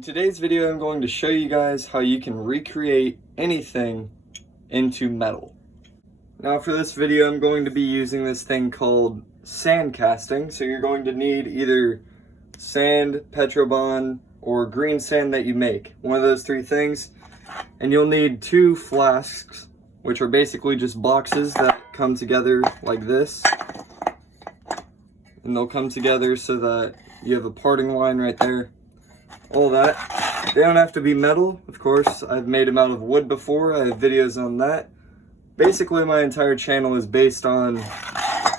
In today's video, I'm going to show you guys how you can recreate anything into metal. Now for this video, I'm going to be using this thing called sand casting. So you're going to need either sand, Petrobond, or green sand that you make. One of those three things. And you'll need 2 flasks, which are basically just boxes that come together like this. And they'll come together so that you have a parting line right there. All that. They don't have to be metal, of course. I've made them out of wood before. I have videos on that. Basically, my entire channel is based on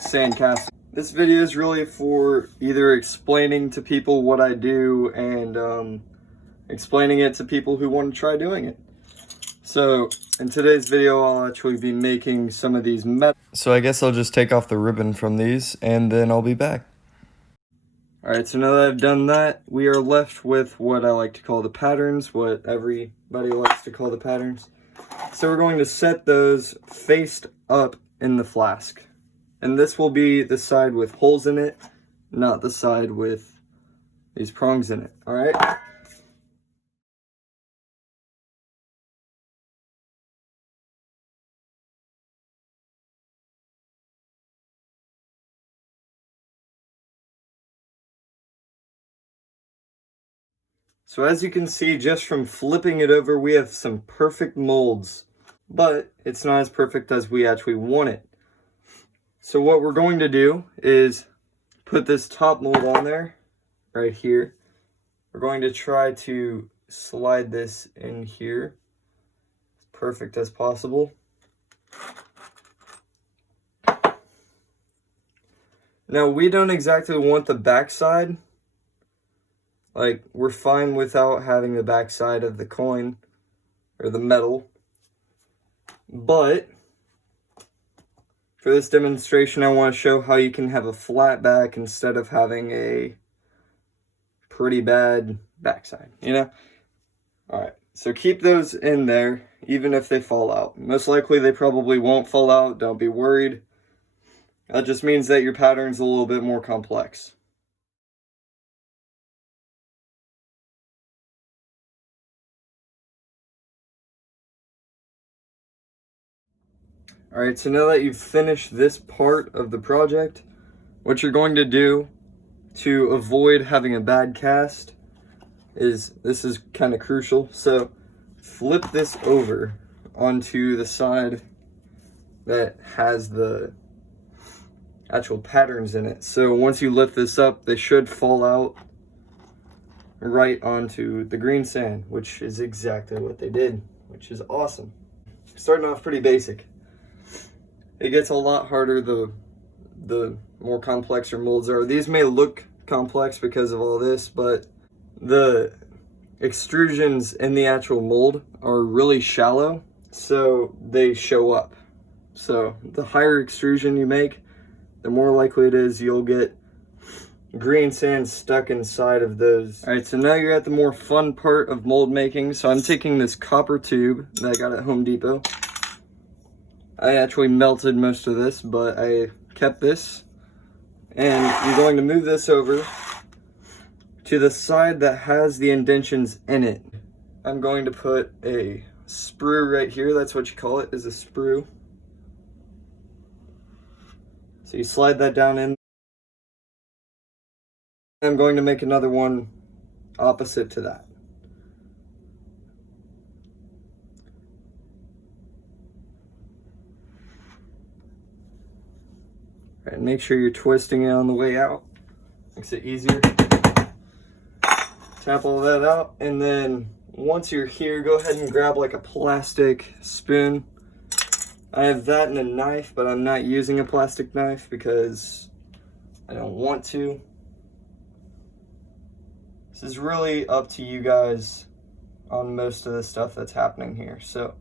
sand casting. This video is really for either explaining to people what I do and explaining it to people who want to try doing it. So, in today's video, I'll actually be making some of these metal. So I guess I'll just take off the ribbon from these and then I'll be back. Alright, so now that I've done that, we are left with what I like to call the patterns, what everybody likes to call the patterns. So we're going to set those faced up in the flask. And this will be the side with holes in it, not the side with these prongs in it, alright? So as you can see, just from flipping it over, we have some perfect molds, but it's not as perfect as we actually want it. So what we're going to do is put this top mold on there, right here. We're going to try to slide this in here, as perfect as possible. Now we don't exactly want the backside. Like, we're fine without having the backside of the coin, or the metal. But, for this demonstration, I want to show how you can have a flat back instead of having a pretty bad backside, you know? Alright, so keep those in there, even if they fall out. Most likely they probably won't fall out, don't be worried. That just means that your pattern's a little bit more complex. Alright, so now that you've finished this part of the project, what you're going to do to avoid having a bad cast is, this is kind of crucial, so flip this over onto the side that has the actual patterns in it. So once you lift this up, they should fall out right onto the green sand, which is exactly what they did, which is awesome. Starting off pretty basic. It gets a lot harder the more complex your molds are. These may look complex because of all this, but the extrusions in the actual mold are really shallow, so they show up. So the higher extrusion you make, the more likely it is you'll get green sand stuck inside of those. Alright, so now you're at the more fun part of mold making. So I'm taking this copper tube that I got at Home Depot. I actually melted most of this, but I kept this. And I'm going to move this over to the side that has the indentions in it. I'm going to put a sprue right here. That's what you call it, is a sprue. So you slide that down in. I'm going to make another one opposite to that. And make sure you're twisting it on the way out. Makes it easier. Tap all that out, and then once you're here, go ahead and grab like a plastic spoon. I have that and a knife, but I'm not using a plastic knife because I don't want to. This is really up to you guys on most of the stuff that's happening here. So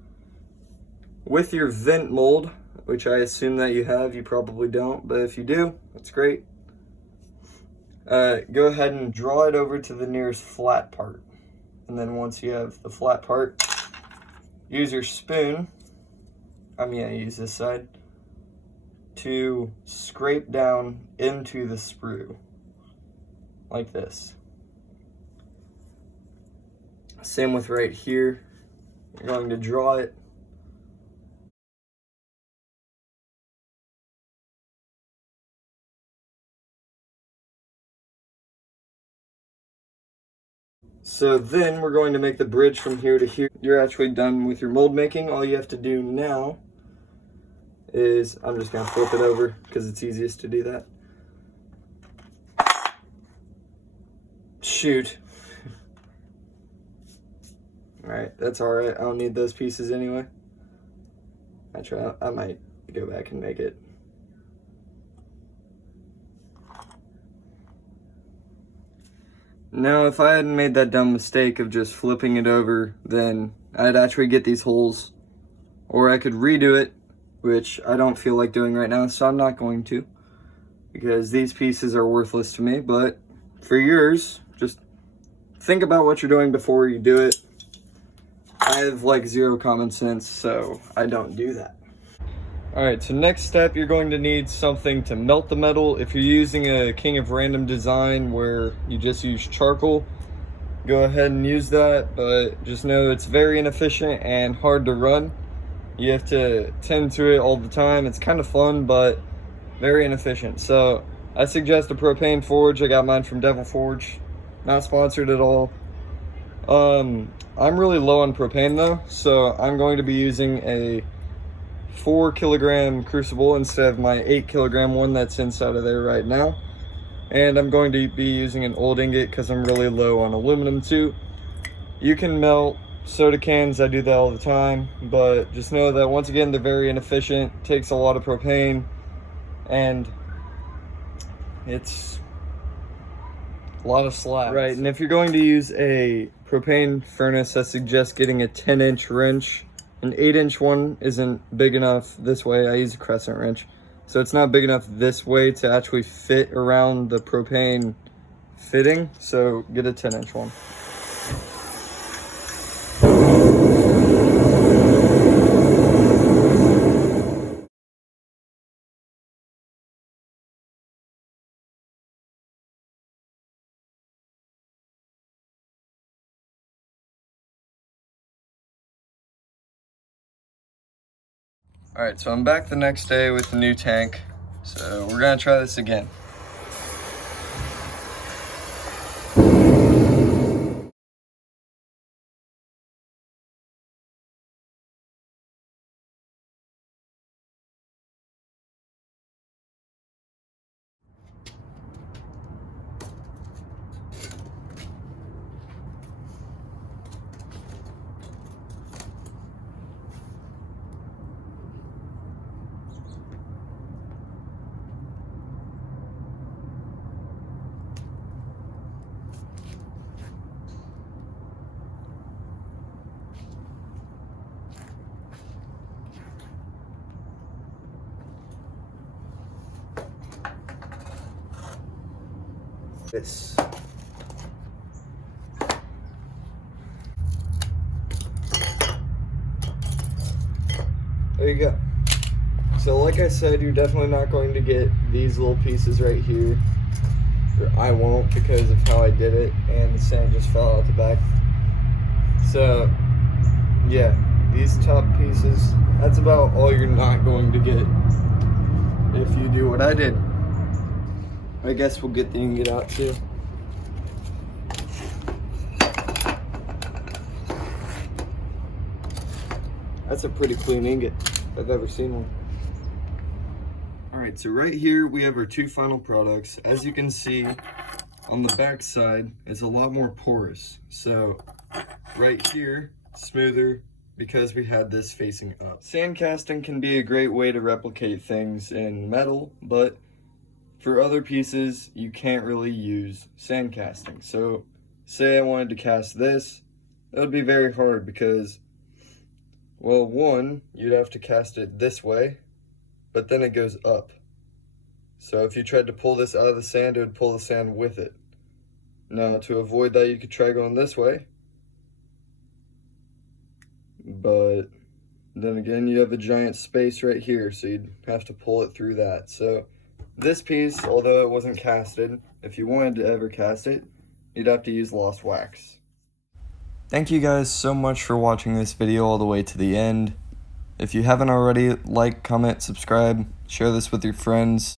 with your vent mold, which I assume that you have, you probably don't, but if you do, that's great. Go ahead and draw it over to the nearest flat part. And then once you have the flat part, use your spoon, use this side, to scrape down into the sprue, like this. Same with right here. You're going to draw it. So then we're going to make the bridge from here to here. You're actually done with your mold making. All you have to do now is, I'm just gonna flip it over because it's easiest to do that. Shoot. Alright, that's alright. I don't need those pieces anyway. I might go back and make it. Now, if I hadn't made that dumb mistake of just flipping it over, then I'd actually get these holes. Or I could redo it, which I don't feel like doing right now, so I'm not going to. Because these pieces are worthless to me, but for yours, just think about what you're doing before you do it. I have like zero common sense, so I don't do that. Alright, so next step, you're going to need something to melt the metal. If you're using a King of Random design where you just use charcoal, go ahead and use that, but just know it's very inefficient and hard to run. You have to tend to it all the time. It's kind of fun, but very inefficient. So I suggest a propane forge. I got mine from Devil Forge. Not sponsored at all. I'm really low on propane though, so I'm going to be using a 4 kilogram crucible instead of my 8 kilogram one that's inside of there right now. And I'm going to be using an old ingot because I'm really low on aluminum too. You can melt soda cans, I do that all the time, but just know that once again they're very inefficient, takes a lot of propane, and it's a lot of slabs. Right, and if you're going to use a propane furnace, I suggest getting a 10-inch wrench. An 8-inch one isn't big enough this way. I use a crescent wrench, so it's not big enough this way to actually fit around the propane fitting, so get a 10-inch one. All right, so I'm back the next day with the new tank. So we're gonna try this again. This. There you go. So like I said, you're definitely not going to get these little pieces right here. Or I won't, because of how I did it, and the sand just fell out the back. So yeah, these top pieces, that's about all you're not going to get if you do what I did. I guess we'll get the ingot out too. That's a pretty clean ingot if I've ever seen one. Alright, so right here we have our two final products. As you can see, on the back side, it's a lot more porous. So right here, smoother because we had this facing up. Sand casting can be a great way to replicate things in metal, but for other pieces, you can't really use sand casting. So say I wanted to cast this, that would be very hard because, well, one, you'd have to cast it this way, but then it goes up. So if you tried to pull this out of the sand, it would pull the sand with it. Now, to avoid that, you could try going this way. But then again, you have a giant space right here, so you'd have to pull it through that. So this piece, although it wasn't casted, if you wanted to ever cast it, you'd have to use lost wax. Thank you guys so much for watching this video all the way to the end. If you haven't already, like, comment, subscribe, share this with your friends.